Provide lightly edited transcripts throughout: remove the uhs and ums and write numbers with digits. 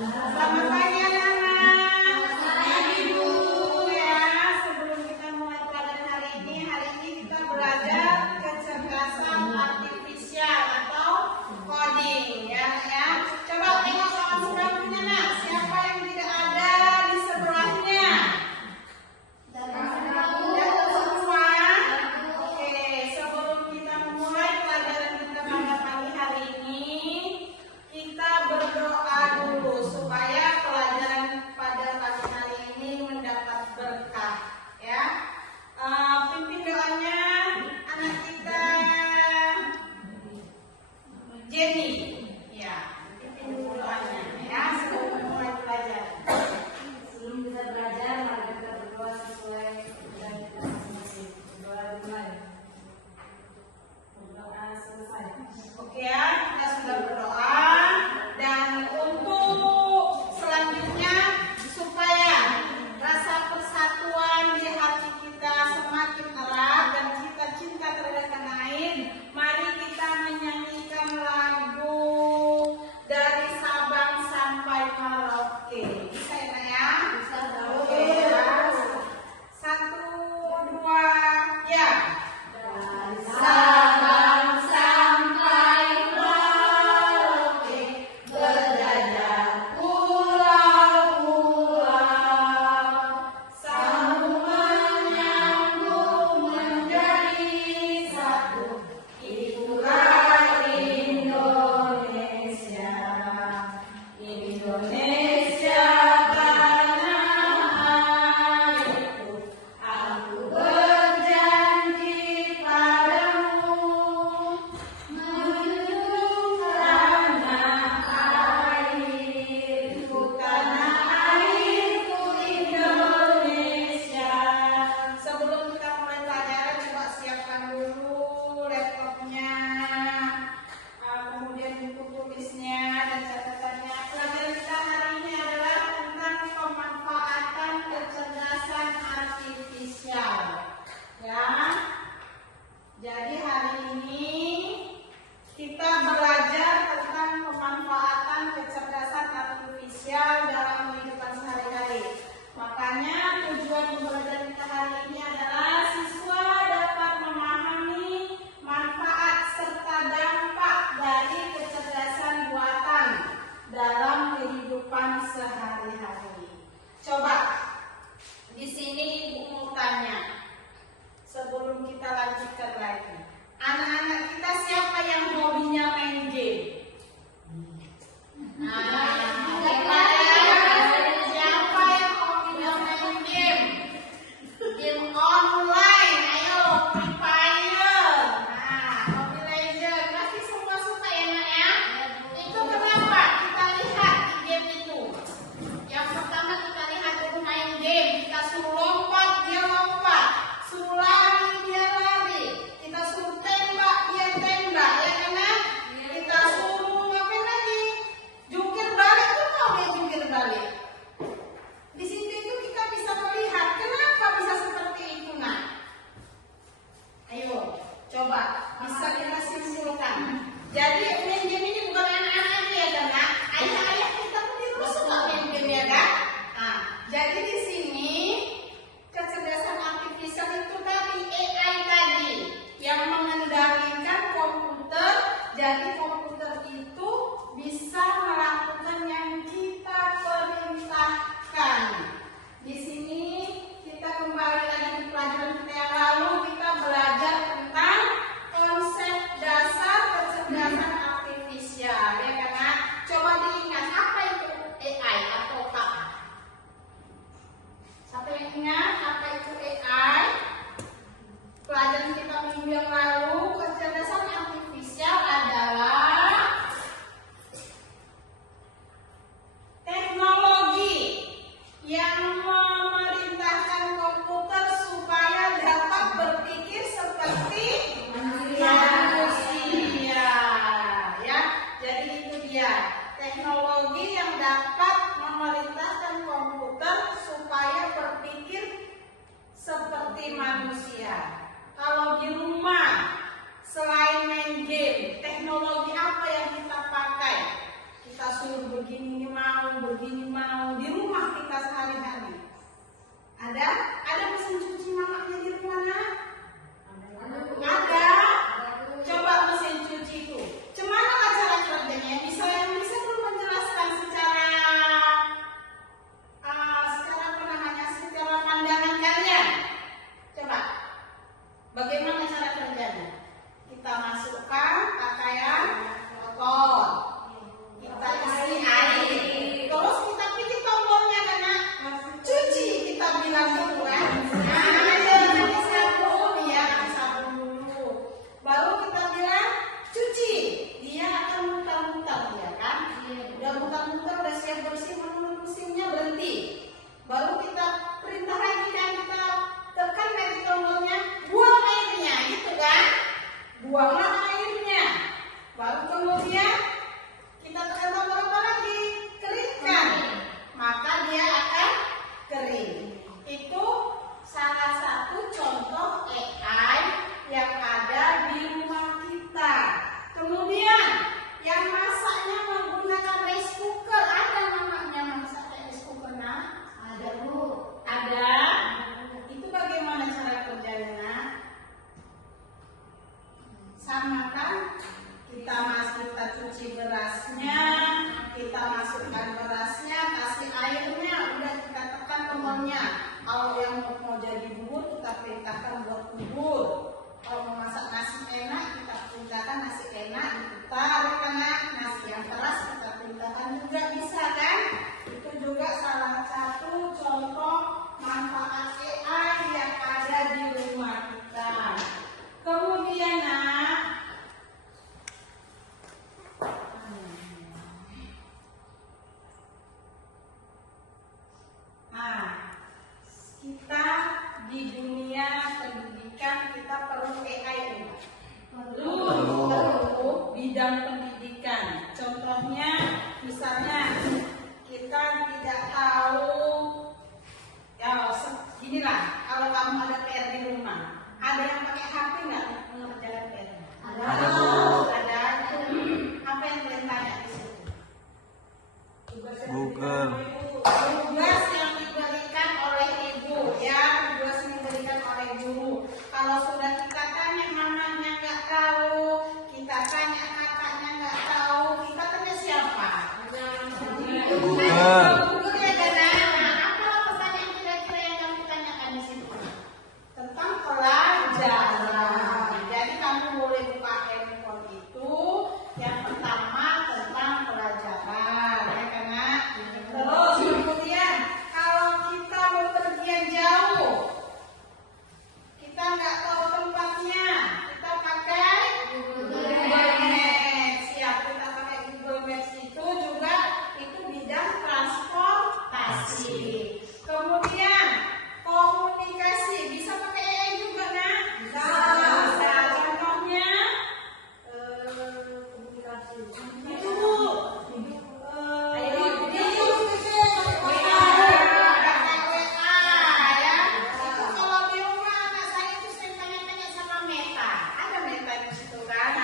Selamat pagi anak-anak. Pagi Bu ya. Sebelum kita mulai pelajaran hari ini kita belajar kecerdasan artifisial atau coding ya. Coba tengok kawan sebelahnya nak. Siapa yang tidak ada di sebelahnya? Oke ya, kita sudah berdoa dan untuk selanjutnya supaya rasa persatuan di hati kita semakin erat dan kita cinta terhadap tanah air, mari kita menyanyikan lagu dari Sabang sampai Merauke. Bisa ya? Bisa. Oke ya. 1, 2, ya. Dari Sabang sampai Merauke, berjajar pulau-pulau, sambungan nyambung menjadi satu, itulah Indonesia. Indonesia tanah airku, aku berjanji padamu, menjunjung tanah airku Indonesia. Sebelum kita mulai pelajaran, coba siapkan dulu laptopnya, kemudian buku tulisnya dan catatannya. Pelajaran kita hari ini adalah tentang pemanfaatan kecerdasan artifisial. Ya, jadi hari ini kita belajar tentang pemanfaatan kecerdasan artifisial dalam kehidupan sehari-hari. Makanya tujuan pembelajaran kita hari ini adalah siswa dapat memahami manfaat serta dampak dari kecerdasan buatan dalam kehidupan sehari-hari. Coba di sini Ibu mau tanya sebelum kita lanjutkan lagi. Anak-anak kita siapa yang hobinya main game? Siapa yang hobinya main game? Game online, ayo Free Fire. Mobile Legends, pasti semua suka ya nak ya? Itu kenapa? Kita lihat di game itu. Yang pertama kita lihat dulu main game. Kita suruh lompat, dia lompat. Suruh lari, dia lari. Kita suruh tembak, dia tembak, ya kan? Kita suruh apa lagi? Jungkir balik tuh mau dia jungkir balik. Di sini itu kita bisa melihat kenapa bisa seperti itu nak. Ayo, coba bisa kita simpulkan. Jadi main game ini bukan anak-anak aja ya kan nak? Ayah-ayah kita pun di rumah suka main game ya kan? Jadi di sini kecerdasan artifisial itu tadi AI tadi yang mengendalikan komputer. Jadi komputer itu bisa melakukan yang kita perintahkan. Di sini kita kembali lagi di pelajaran kita yang lalu, kita belajar tentang konsep dasar kecerdasan artifisial, ya kan? Coba diingat apa itu AI atau apa? Siapa yang ingat apa itu AI? Pelajaran kita minggu yang lalu, kecerdasan artifisial adalah teknologi yang memerintahkan komputer supaya dapat berpikir seperti manusia. Ya, jadi itu dia teknologi yang dapat memerintahkan komputer supaya berpikir seperti manusia. Kalau di rumah selain main game, teknologi apa yang kita pakai? Kita suruh begini mau, berasnya, kita masukkan berasnya, kasih airnya, udah kita tekan tombolnya. Kalau yang mau jadi bubur kita perintahkan buat bubur. Kalau mau masak nasi enak kita perintahkan nasi enak diputar, karena nasi yang keras kita perintahkan juga bisa kan? Itu juga salah satu contoh manfaat AI yang ada di rumah kita. Kemudian kita di dunia pendidikan kita perlu AI. Perlu bidang pendidikan. Contohnya misalnya kita tidak tahu ya inilah, kalau kamu ada PR di rumah, ada yang pakai HP nggak mengerjakan PR? Ada. Ada. Apa yang kalian tanya di situ? Google. Tugas yang diberikan oleh ibu, ya, tugas yang diberikan oleh guru. Kalau sudah kita tanya mamanya nggak tahu, kita tanya kakaknya nggak tahu, kita tanya siapa? Google ya kan? Nah, apa pertanyaan kira-kira yang kamu tanyakan di situ? Tentang pelajaran. Jadi kamu boleh buka handphone itu. Yang pertama tentang pelajaran, ya kan? Terus kemudian kalau kita bepergian jauh, kita nggak tahu tempatnya, kita pakai Google Maps. Siap, kita pakai Google Maps itu juga itu bidang transportasi. Kemudian komunikasi bisa pakai AI juga kan? Bisa. Contohnya komunikasi. Itu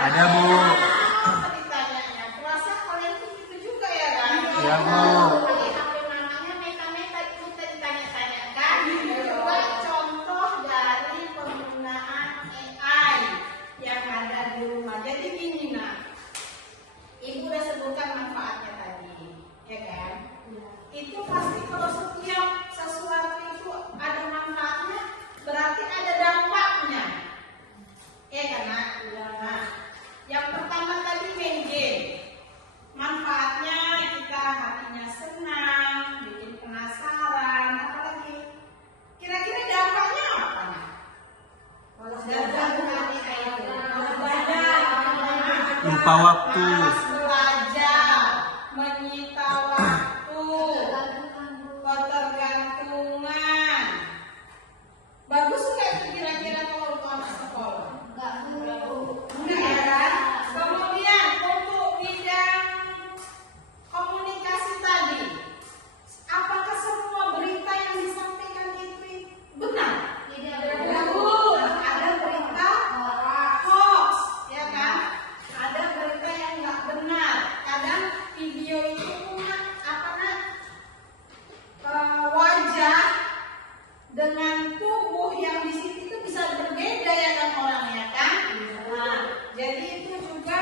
ada Bu. Ditanyanya puasa kalian tuh gitu juga ya kan? Iya Bu. Pakai HP mamanya meta-meta itu kita ditanya-tanyakan. Juga contoh dari penggunaan AI yang ada di rumah. Jadi gini nak, ibu udah sebutkan manfaatnya tadi, ya kan? Itu pasti kalau setiap sesuatu itu ada manfaatnya, berarti ada dampaknya, ya kan nak? Nah, yang pertama tadi main game. Manfaatnya kita hatinya senang, bikin penasaran, apalagi kira-kira dampaknya apa? Lupa waktu. Belajar, menyita waktu, ketergantungan. Bagus nggak itu kira-kira kalau untuk anak sekolah? Enggak ya. Kemudian untuk bidang komunikasi tadi, apakah semua berita yang disampaikan itu benar? Betul. Ada berita hoax, ya kan? Ada berita yang nggak benar. Kadang video itu punya wajah dengan tubuh yang di situ itu bisa berbeda ya kan orangnya kan? Nah, jadi itu juga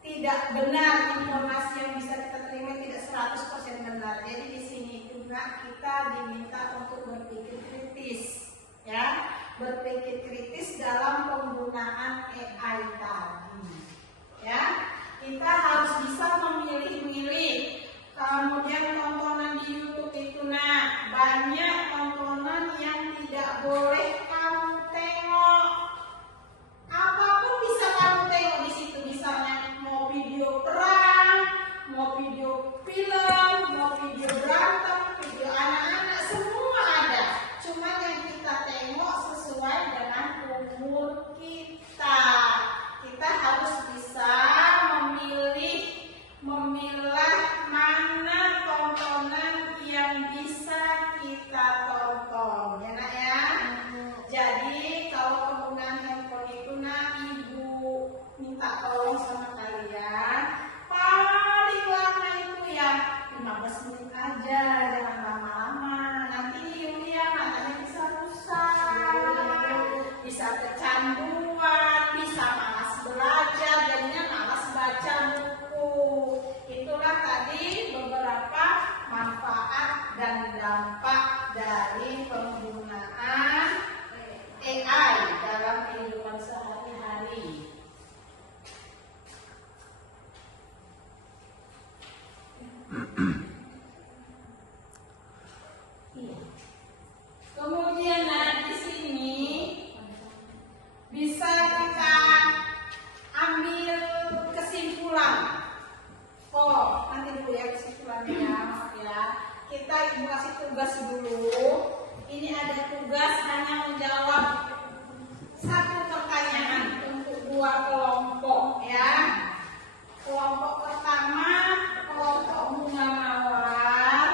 tidak benar, informasi yang bisa kita terima tidak 100% benar. Jadi di sini juga kita diminta untuk berpikir kritis, ya, berpikir kritis dalam penggunaan AI tadi, ya. Kita harus bisa memilih-milih. Kemudian tontonan di YouTube itu banyak tontonan yang tidak boleh kamu tengok. Apapun bisa kamu tengok di situ, misalnya mau video perang, mau video film, mau video berantem, video anak-anak, semua ada. Cuma yang kita tengok sesuai dengan umur kita. Kita harus bisa memilah mana Ibu kasih tugas dulu. Ini ada tugas hanya menjawab satu pertanyaan untuk dua kelompok ya. Kelompok pertama kelompok bunga mawar,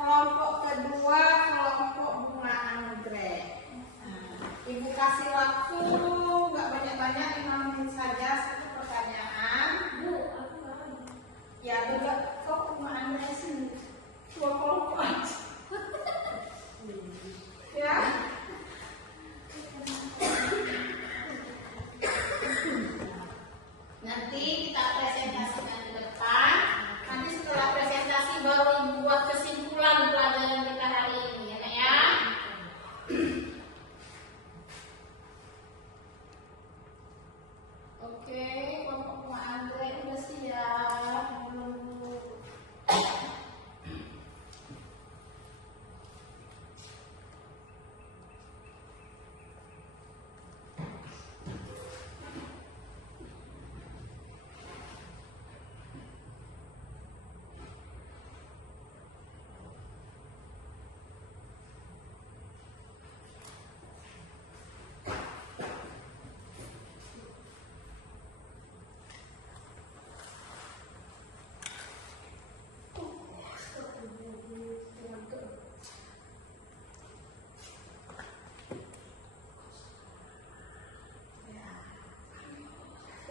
kelompok kedua kelompok bunga anggrek. Ibu kasih waktu nggak banyak-banyak, 5 menit saja satu pertanyaan. Bu, ya juga kok bunga anggrek sih dua kelompok aja. Ya. Nanti kita presentasikan ke depan. Nanti setelah presentasi baru Ibu buat kesimpulan pelajaran kita hari ini ya Kak ya. Oke, kelompok bunga anggrek udah siap.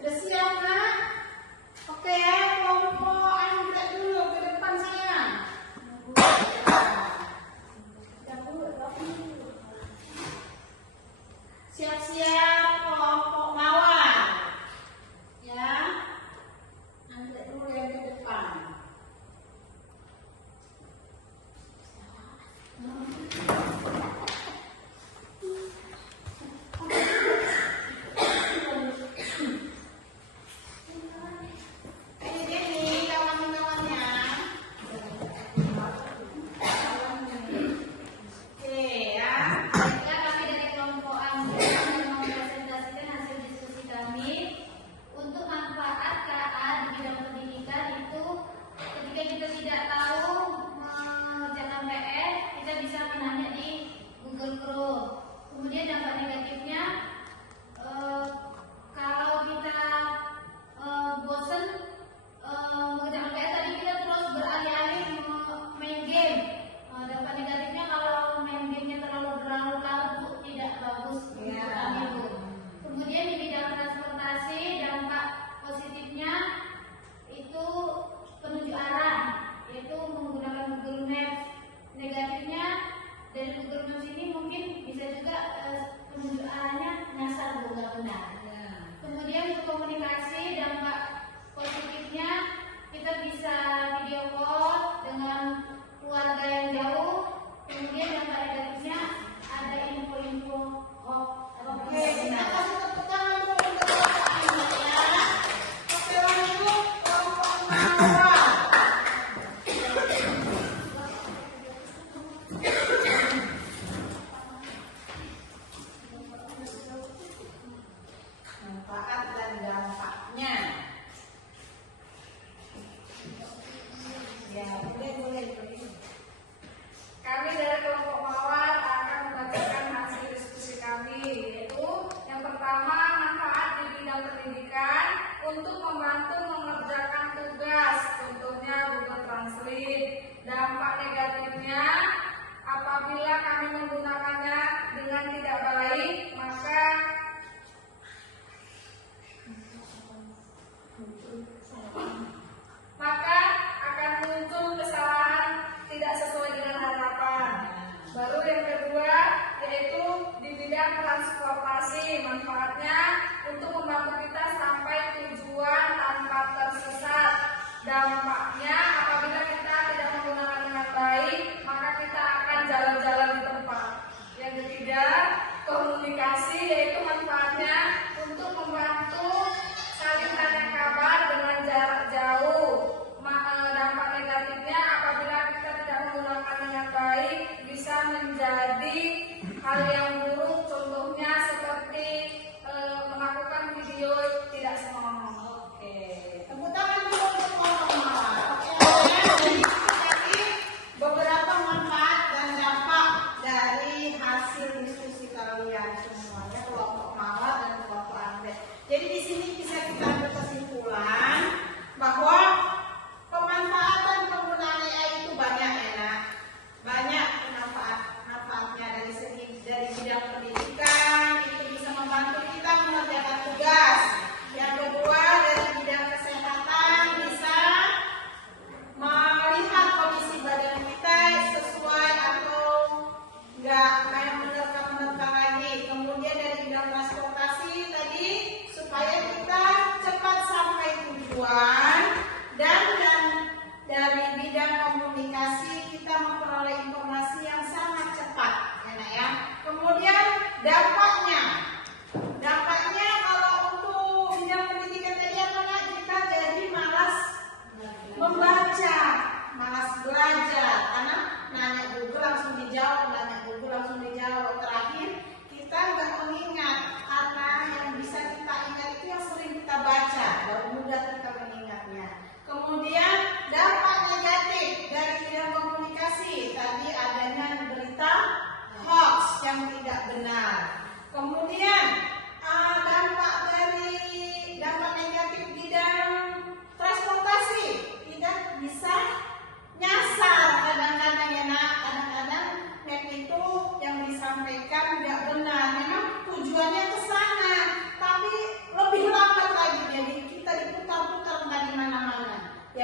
Udah siap nak? Oke ya, kelompok anggrek dulu ke depan sayang. Siap-siap kelompok mawar. Ya, anggrek dulu yang ke depan. Kemudian dampak negatifnya, kalau kita bosen mengerjakan PR tadi kita terus beralih-alih main game. Dampak negatifnya kalau main gamenya terlalu larut tidak bagus untuk kami Bu. Kemudian di bidang transportasi dampak positifnya itu penunjuk arah, yaitu menggunakan Google Maps. Negatifnya dari Google Maps ini mungkin bisa juga penunjuk arahnya nyasar Bu, nggak benar. Kemudian untuk komunikasi dampak positifnya kita bisa video call dengan keluarga yang jauh. Kemudian dampak negatifnya ada info-info hoax. Oke, kita kasih tepuk tangan dulu untuk kelompok ya. Oke, lanjut kelompok mawar. Manfaat dan dampaknya. Ya, boleh. Kami dari kelompok mawar akan membacakan hasil diskusi kami, yaitu yang pertama manfaat di bidang pendidikan untuk membantu mengerjakan tugas, contohnya Google Translate. Dampak negatifnya apabila kami menggunakannya dengan tidak baik, maka akan muncul kesalahan tidak sesuai dengan harapan. Baru yang kedua yaitu di bidang transportasi, manfaatnya untuk membantu kita sampai tujuan tanpa tersesat. Dampaknya apabila kita tidak menggunakan dengan baik, maka kita akan jalan-jalan di tempat. Yang ketiga, komunikasi, yaitu manfaatnya untuk membantu saling tanya kabar dengan jarak jauh. Dampak negatifnya apabila kita tidak menggunakan dengan baik bisa menjadi hal yang buruk, contohnya seperti melakukan video tidak senonoh. Oke, tepuk tangan dulu untuk kelompok mawar.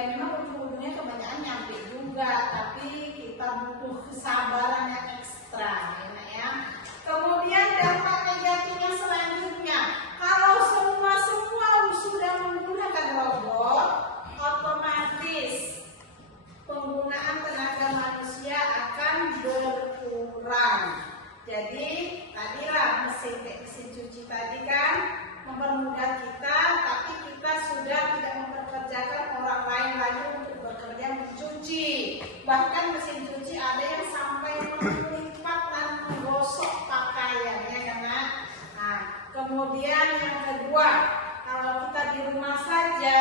Ya memang ujung-ujungnya kebanyakan nyampe juga, tapi kita butuh kesabaran yang ekstra, ya Nak ya. Kemudian dampak negatifnya selanjutnya, kalau semua sudah menggunakan robot, otomatis penggunaan tenaga manusia akan berkurang. Jadi tadilah mesin cuci tadi kan mempermudah kita, tapi kita sudah tidak mempekerjakan orang lain lagi untuk bekerja mencuci. Bahkan mesin cuci ada yang sampai melipat dan menggosok pakaiannya karena. Nah, kemudian yang kedua, kalau kita di rumah saja